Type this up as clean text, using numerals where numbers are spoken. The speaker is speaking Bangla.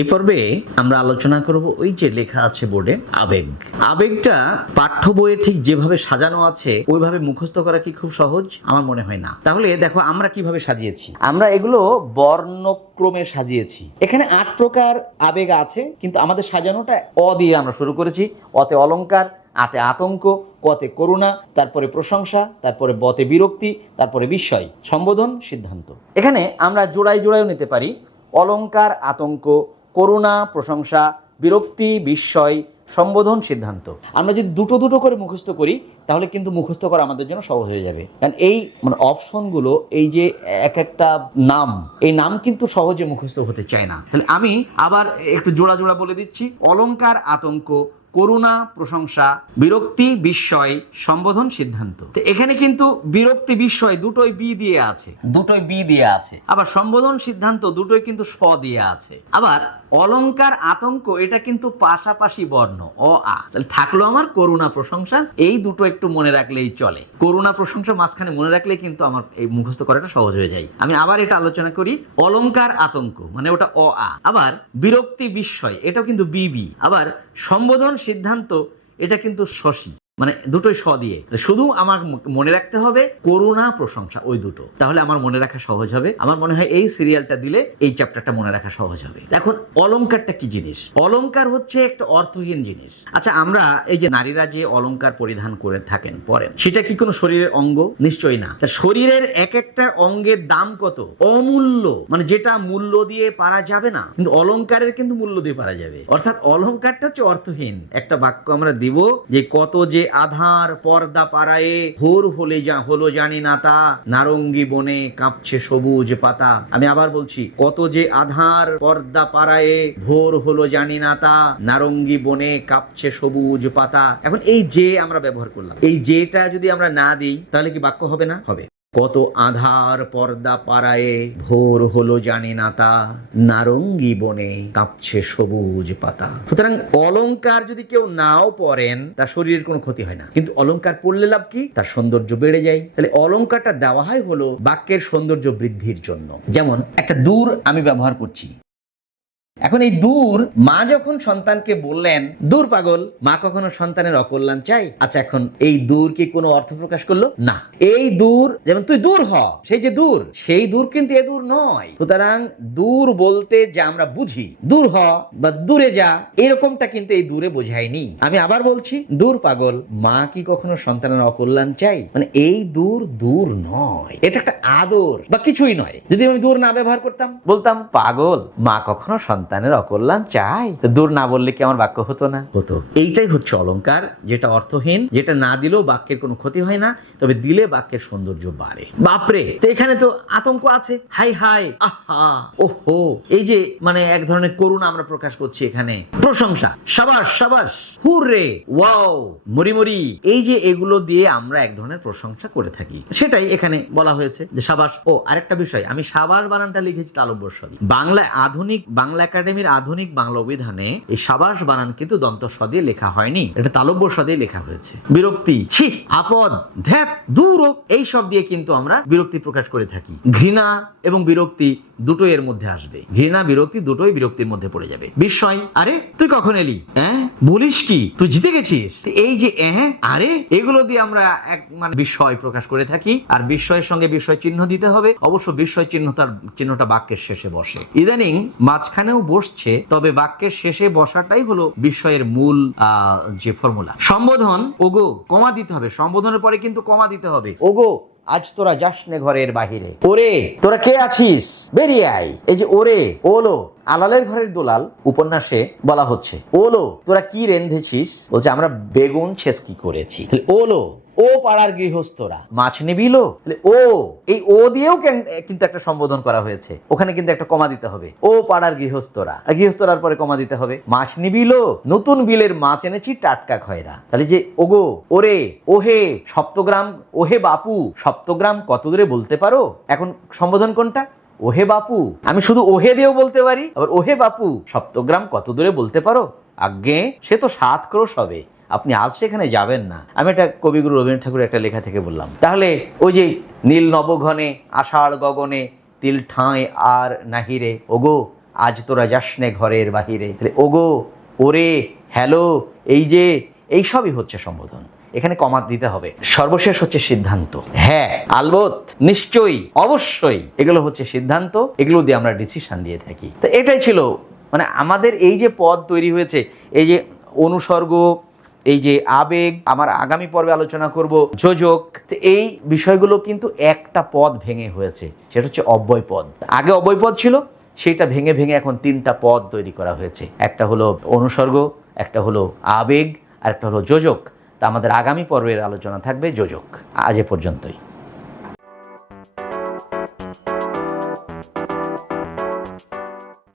এই পর্বে আমরা আলোচনা করব ওই যে লেখা আছে বোর্ডে আবেগ। আবেগটা পাঠ্য বইয়ে ঠিক যেভাবে সাজানো আছে ওইভাবে মুখস্থ করা কি খুব সহজ? আমার মনে হয় না। তাহলে দেখো আমরা কিভাবে সাজিয়েছি, আমরা এগুলো বর্ণক্রমে সাজিয়েছি। এখানে 8 প্রকার আবেগ আছে, কিন্তু আমাদের সাজানোটা অ দিয়ে আমরা শুরু করেছি। অতে অলংকার, আতে আতঙ্ক, কতে করুণা, তারপরে প্রশংসা, তারপরে বতে বিরক্তি, তারপরে বিস্ময়, সম্বোধন, সিদ্ধান্ত। এখানে আমরা জোড়ায় জোড়ায়ও নিতে পারি। অলংকার, আতঙ্ক, করুণা, প্রশংসা, বিরক্তি, বিস্ময়, সম্বোধন, সিদ্ধান্ত। আমরা যদি দুটো দুটো করে মুখস্থ করি তাহলে কিন্তু মুখস্থ করা আমাদের জন্য সহজ হয়ে যাবে। কারণ এই অপশনগুলো, এই যে এক একটা নাম, এই নাম কিন্তু সহজে মুখস্থ হতে চায় না। তাহলে আমি আবার একটু জোড়া জোড়া বলে দিচ্ছি। অলংকার, আতঙ্ক, করুণা, প্রশংসা, বিরক্তি, বিস্ময়, সম্বোধন, সিদ্ধান্ত। তো এখানে কিন্তু বিরক্তি, বিস্ময় দুটোই বি দিয়ে আছে, আবার সম্বোধন, সিদ্ধান্ত দুটোই কিন্তু স দিয়ে আছে। আবার অলংকার, আতঙ্ক এটা কিন্তু পাশাপাশি বর্ণ, অ আ। তাহলে থাকলো আমার করুণা, প্রশংসা। এই দুটো একটু মনে রাখলেই চলে। করুণা, প্রশংসা মাঝখানে মনে রাখলে কিন্তু আমার এই মুখস্থ করাটা সহজ হয়ে যায়। আমি আবার এটা আলোচনা করি। অলংকার, আতঙ্ক মানে ওটা অ আ। আবার বিরক্তি, বিস্ময় এটাও কিন্তু বিবি। আবার সম্বোধন, সিদ্ধান্ত এটা কিন্তু শশী, মানে দুটোই স দিয়ে। শুধু আমার মনে রাখতে হবে করুণা, প্রশংসা, ওই দুটো। তাহলে আমার মনে রাখা সহজ হবে। আমার মনে হয় এই সিরিয়ালটা দিলে এই চ্যাপ্টারটা মনে রাখা সহজ হবে। এখন অলংকারটা কি জিনিস? অলংকার হচ্ছে একটা অর্থহীন জিনিস। আচ্ছা, আমরা এই যে নারীরা যে অলংকার পরিধান করে থাকেন, পরেন, সেটা কি কোনো শরীরের অঙ্গ? নিশ্চয়ই না। শরীরের এক একটা অঙ্গের দাম কত? অমূল্য, মানে যেটা মূল্য দিয়ে পারা যাবে না। কিন্তু অলংকারের কিন্তু মূল্য দিয়ে পারা যাবে। অর্থাৎ অলংকারটা হচ্ছে অর্থহীন। একটা বাক্য আমরা দিব যে কত যে আধার পর্দা পাড়ায়ে, ভোর হলো জানি না তা, নারঙ্গী বনে কাঁপছে সবুজ পাতা। আমি আবার বলছি, কত যে আধার পর্দা পাড়ায়ে, ভোর হলো জানি না তা, নারঙ্গী বনে কাঁপছে সবুজ পাতা। এখন এই যে আমরা ব্যবহার করলাম, এই যেটা যদি আমরা না দিই তাহলে কি বাক্য হবে না? হবে। কত আধার পর্দা পাড়ায়ে, ভোর হলো জানি না তা, নারঙ্গী বনে কাঁপছে সবুজ পাতা। সুতরাং অলংকার যদি কেউ নাও পরেন তার শরীরের কোনো ক্ষতি হয় না, কিন্তু অলংকার পড়লে লাভ কি? তার সৌন্দর্য বেড়ে যায়। তাহলে অলংকারটা দেওয়া হয় হলো বাক্যের সৌন্দর্য বৃদ্ধির জন্য। যেমন একটা দূর আমি ব্যবহার করছি। এখন এই দূর, মা যখন সন্তানকে বললেন দূর পাগল, মা কখনো সন্তানের অকল্যাণ চাই? আচ্ছা, এখন এই দূর কি কোনো অর্থ প্রকাশ করলো? না। এই দূর, যেমন তুই দূর হ, সেই যে দূর, সেই দূর কিন্তু এ দূর নয়। সুতরাং দূর বলতে যা আমরা বুঝি, দূর হ বা দূরে যা, এরকমটা কিন্তু এই দূরে বোঝায়নি। আমি আবার বলছি, দূর পাগল, মা কি কখনো সন্তানের অকল্যাণ চাই? মানে এই দূর দূর নয়, এটা একটা আদর বা কিছুই নয়। যদি আমি দূর না ব্যবহার করতাম, বলতাম পাগল, মা কখনো সন্তানের অকল্যাণ চাই, দূর না বললে কি আমার বাক্য হতো না? হতো। এইটাই হচ্ছে অলংকার, যেটা অর্থহীন, যেটা না দিলেও বাক্যের কোনো ক্ষতি হয় না, তবে দিলে বাক্যের সৌন্দর্য বাড়ে। বাপরে, তো এখানে তো আতঙ্ক আছে, হাই হাই, আহা, ওহো, এই যে মানে এক ধরনের করুণা আমরা প্রকাশ করছি এখানে। প্রশংসা, সাবাস সাবাস, হুররে, ওয়াও, মরি মরি, এই যে এগুলো দিয়ে আমরা এক ধরনের প্রশংসা করে থাকি, সেটাই এখানে বলা হয়েছে যে সাবাস। ও আরেকটা বিষয়, আমি সাবাস বানানটা লিখেছি তালব্য-শ দিয়ে। বাংলা একাডেমির আধুনিক বাংলা অভিধানে এই সাবাস বানান কিন্তু দন্ত-স দিয়ে লেখা হয়নি, এটা তালব্য-শ দিয়ে লেখা হয়েছে। বিরক্তি, ছি, আপদ, ধ্যাত, দূর, এই সব দিয়ে কিন্তু আমরা বিরক্তি প্রকাশ করে থাকি। ঘৃণা এবং বিরক্তি দুটোই এর মধ্যে আসবে। ঘৃণা, বিরক্তি দুটোই বিরক্তির মধ্যে পড়ে যাবে। বিস্ময়, আরে তুই কখন এলি? বলিস কি, তুই জিতে গেছিস? এই যে আরে, এগুলো দিয়ে আমরা এক মানে বিস্ময় প্রকাশ করে থাকি। আর বিস্ময়ের সঙ্গে বিস্ময় চিহ্ন দিতে হবে। অবশ্য বিস্ময় চিহ্নটা বাক্যের শেষে বসে। ইদানিং মাঝখানেও বসছে, তবে বাক্যের শেষে বসাটাই হলো বিস্ময়ের মূল যে ফর্মুলা। সম্বোধন, ওগো, কমা দিতে হবে। সম্বোধনের পরে কিন্তু কমা দিতে হবে। ওগো, আজ তোরা যাস নে ঘরের বাহিরে। ওরে, তোরা কে আছিস? বেরিয়ে আয়। এই যে ওরে, ওলো, আলালের ঘরের দোলাল উপন্যাসে বলা হচ্ছে, ওলো, তোরা কি রেঁধেছিস? বলছে আমরা বেগুন ছেচকি করেছি। ওলো, ও পাড়ার গৃহস্থরা মাছ নিবিল। ও, এই ও দিয়েও কিন্তু একটা সম্বোধন করা হয়েছে, ওখানে কিন্তু একটা কমা দিতে হবে। ও পাড়ার গৃহস্থরা, গৃহস্থরার পরে কমা দিতে হবে। মাছ নিবিল, নতুন বিলের মাছ এনেছি টাটকা খয়রা। তাহলে যে ওগো, ওরে, ওহে, সপ্তগ্রাম, ওহে বাপু, সপ্তগ্রাম কত দূরে বলতে পারো? এখন সম্বোধন কোনটা? ওহে বাপু। আমি শুধু ওহে দিয়েও বলতে পারি, আবার ওহে বাপু, সপ্তগ্রাম কত দূরে বলতে পারো? আজ্ঞে, সে তো 7 ক্রোশ হবে, আপনি আজ সেখানে যাবেন না। আমি এটা কবিগুরু রবীন্দ্রনাথ ঠাকুরের একটা লেখা থেকে বললাম। তাহলে ওই যে নীল নবঘনে আষাঢ় গগনে তিল ঠাঁই আর নাহিরে, ওগো আজ তোরা যাসনে ঘরের বাহিরে। ওগো, ওরে, হ্যালো, এই যে, এই সবই হচ্ছে সম্বোধন। এখানে কমা দিতে হবে। সর্বশেষ হচ্ছে সিদ্ধান্ত। হ্যাঁ, আলবত, নিশ্চয়ই, অবশ্যই, এগুলো হচ্ছে সিদ্ধান্ত। এগুলো দিয়ে আমরা ডিসিশন দিয়ে থাকি। তো এটাই ছিল মানে আমাদের এই যে পদ তৈরি হয়েছে, এই যে অনুসর্গ, এই যে আবেগ, আমার আগামী পর্বে আলোচনা করব যোজক। তো এই বিষয়গুলো কিন্তু একটা পদ ভেঙে হয়েছে, সেটা হচ্ছে অব্যয় পদ। আগে অব্যয় পদ ছিল, সেটা ভেঙে ভেঙে এখন 3টা পদ তৈরি করা হয়েছে। একটা হলো অনুসর্গ, একটা হলো আবেগ, আর একটা হলো যোজক। তা আমাদের আগামী পর্বের আলোচনা থাকবে যোজক। আজ এ পর্যন্তই।